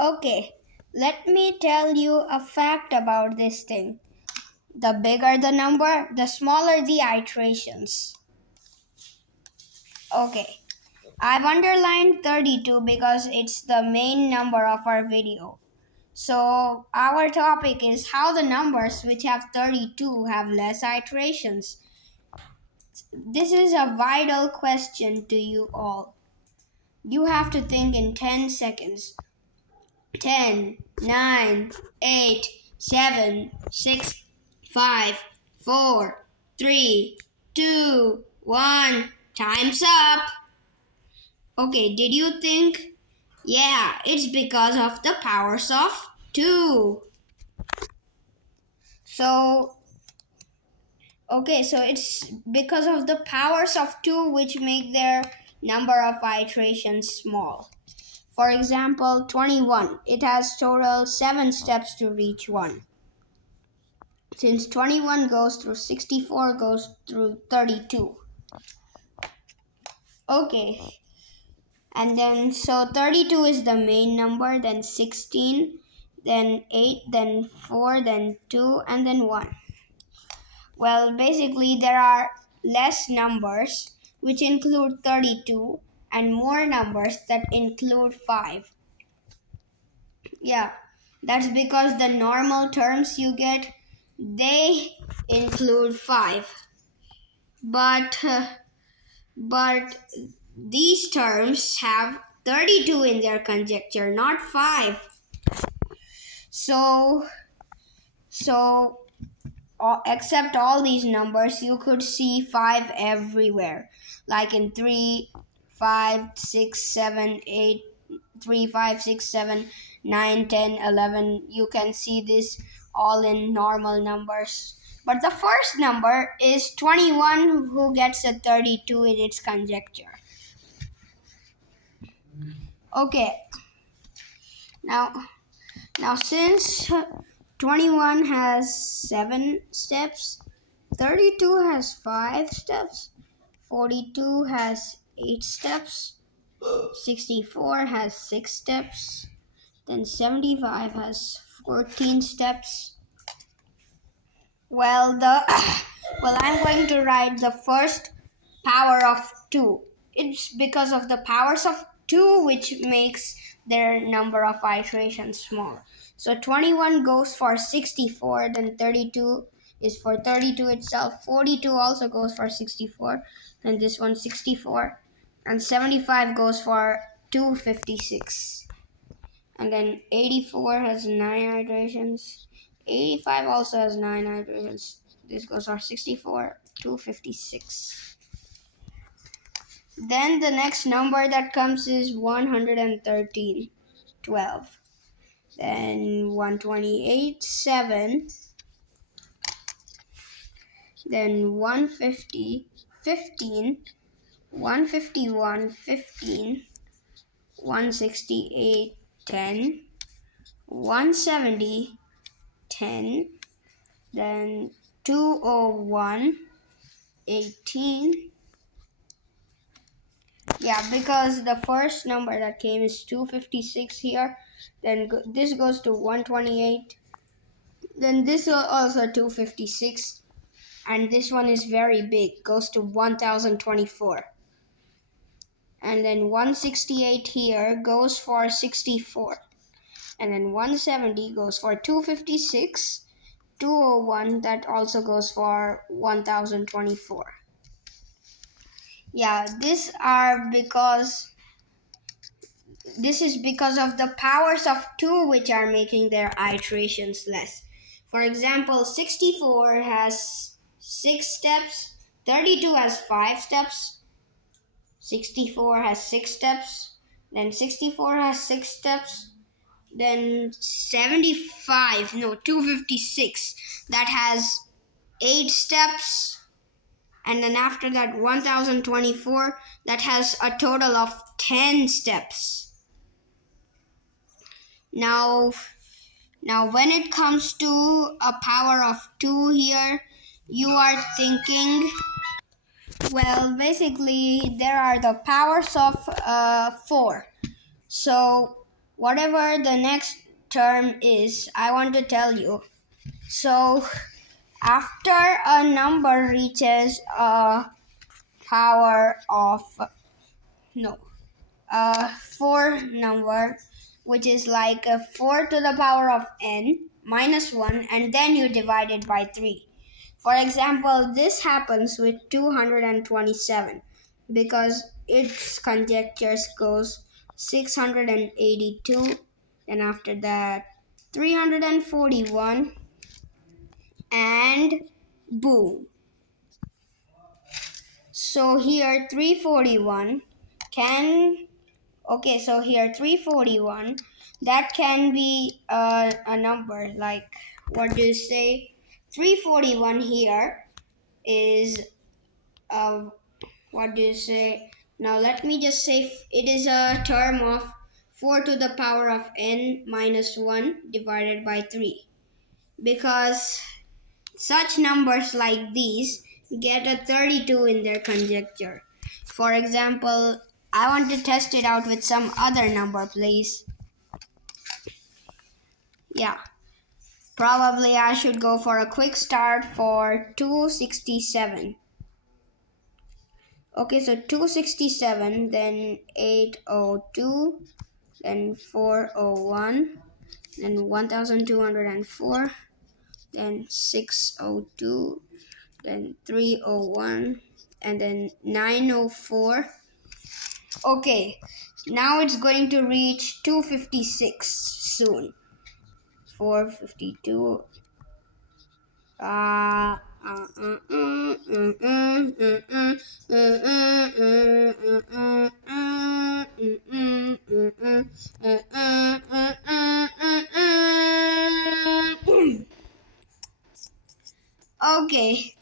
Okay, let me tell you a fact about this thing. The bigger the number, the smaller the iterations. Okay, I've underlined 32 because it's the main number of our video. So, our topic is how the numbers which have 32 have less iterations. This is a vital question to you all. You have to think in 10 seconds. 10, 9, 8, 7, 6, 5, 4, 3, 2, 1. Time's up. Okay, did you think? Yeah, it's because of the powers of 2. So, so it's because of the powers of 2 which make their number of iterations small. For example, 21. It has total 7 steps to reach 1. Since 21 goes through 64 goes through 32. Okay. And then so 32 is the main number, then 16, then 8, then 4, then 2, and then 1. Well, basically there are less numbers which include 32 and more numbers that include 5. Yeah, that's because the normal terms you get, they include 5. But these terms have 32 in their conjecture, not 5. So except all these numbers, you could see 5 everywhere. Like in 3, 5, 6, 7, 8, 3, 5, 6, 7, 9, 10, 11. You can see this all in normal numbers. But the first number is 21, who gets a 32 in its conjecture. Okay, now since 21 has 7 steps, 32 has 5 steps, 42 has 8 steps, 64 has 6 steps, then 75 has 14 steps. Well, I'm going to write the first power of 2. It's because of the powers of 2 which makes their number of iterations small. So 21 goes for 64, then 32 is for 32 itself. 42 also goes for 64, and this one 64. And 75 goes for 256. And then 84 has 9 iterations. 85 also has 9 iterations. This goes for 64, 256. Then the next number that comes is 113, 12. Then 128, 7. Then 150, 15. 151, 15. 168, 10. 170, 10. Then 201, 18. Yeah, because the first number that came is 256 here. Then this goes to 128. Then this also 256. And this one is very big, goes to 1024. And then 168 here goes for 64. And then 170 goes for 256. 201, that also goes for 1024. Yeah, this is because of the powers of 2 which are making their iterations less. For example, 64 has 6 steps, 32 has 5 steps, 64 has 6 steps, then 64 has 6 steps, then 256, that has 8 steps, and then after that 1024, that has a total of 10 steps. Now when it comes to a power of 2 here, you are thinking, well, basically there are the powers of 4. So whatever the next term is, I want to tell you. So after a number reaches a power of no a 4 number, which is like a 4 to the power of n minus 1, and then you divide it by 3. For example, this happens with 227 because its conjectures goes 682, and after that 341, and boom. So here 341 can okay, so here 341, that can be a number like, what do you say? 341 here is what do you say? Now let me just say it is a term of 4 to the power of n minus 1 divided by 3, because such numbers like these get a 32 in their conjecture. For example, I want to test it out with some other number, please. Yeah, probably I should go for a quick start for 267. Okay, so 267, then 802, then 401, then 1204, then 602, then 301, and then 904. Okay, now it's going to reach 256 soon. 452. Okay,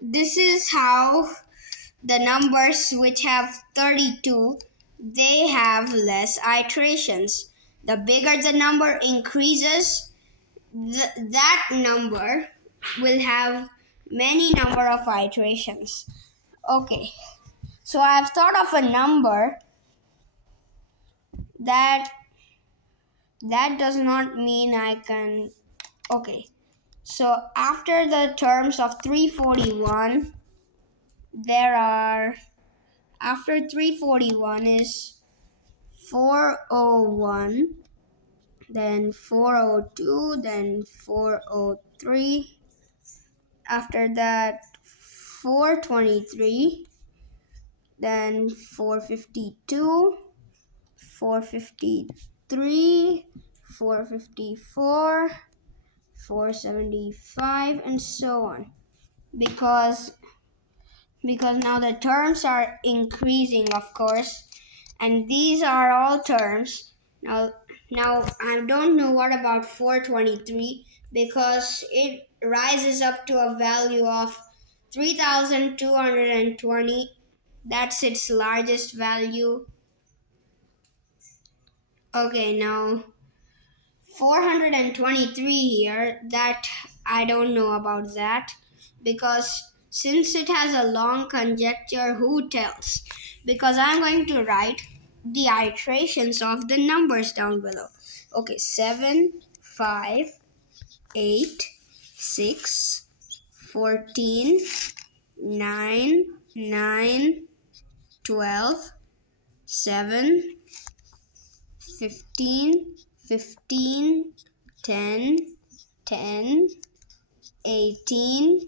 this is how the numbers which have 32, they have less iterations. The bigger the number increases, that number will have many number of iterations. Okay, so I've thought of a number that does not mean I can. Okay, so after the terms of 341, there are, after 341 is 401, then 402, then 403. After that, 423, then 452, 453, 454, 475, and so on. Because now the terms are increasing, of course, and these are all terms. Now I don't know what about 423, because it rises up to a value of 3220. That's its largest value. Okay, now 423 here, that I don't know about that, because since it has a long conjecture, who tells? Because I'm going to write the iterations of the numbers down below. Okay, 7, 5, 8, 6, 14, 9, 9, 12, 7, 15, 15, 10, 10, 18,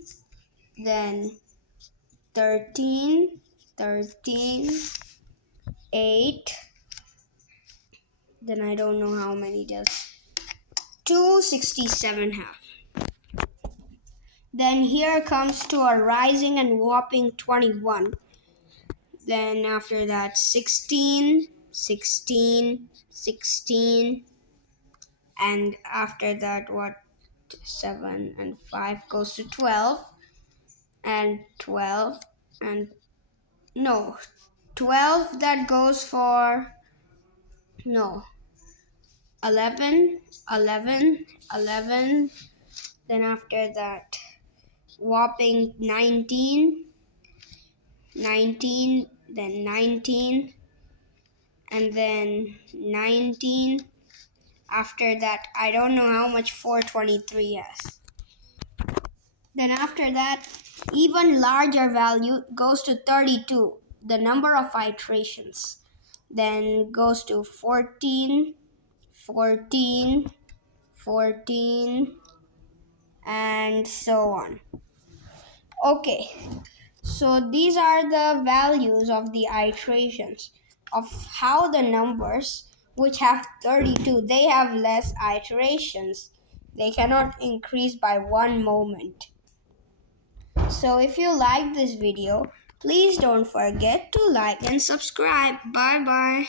then 13, 13, 8, then I don't know how many does 267 have. Then here comes to a rising and whopping 21. Then after that 16, 16, 16, and after that, what, 7 and 5 goes to 12, and 12, and no, 12, that goes for, no, 11, 11, 11, then after that whopping 19, 19, then 19, and then 19, After that, I don't know how much 423 has. Then after that, even larger value goes to 32, the number of iterations. Then goes to 14, 14, 14, and so on. Okay, so these are the values of the iterations of how the numbers which have 32, they have less iterations. They cannot increase by one moment. So if you like this video, please don't forget to like and subscribe. Bye bye.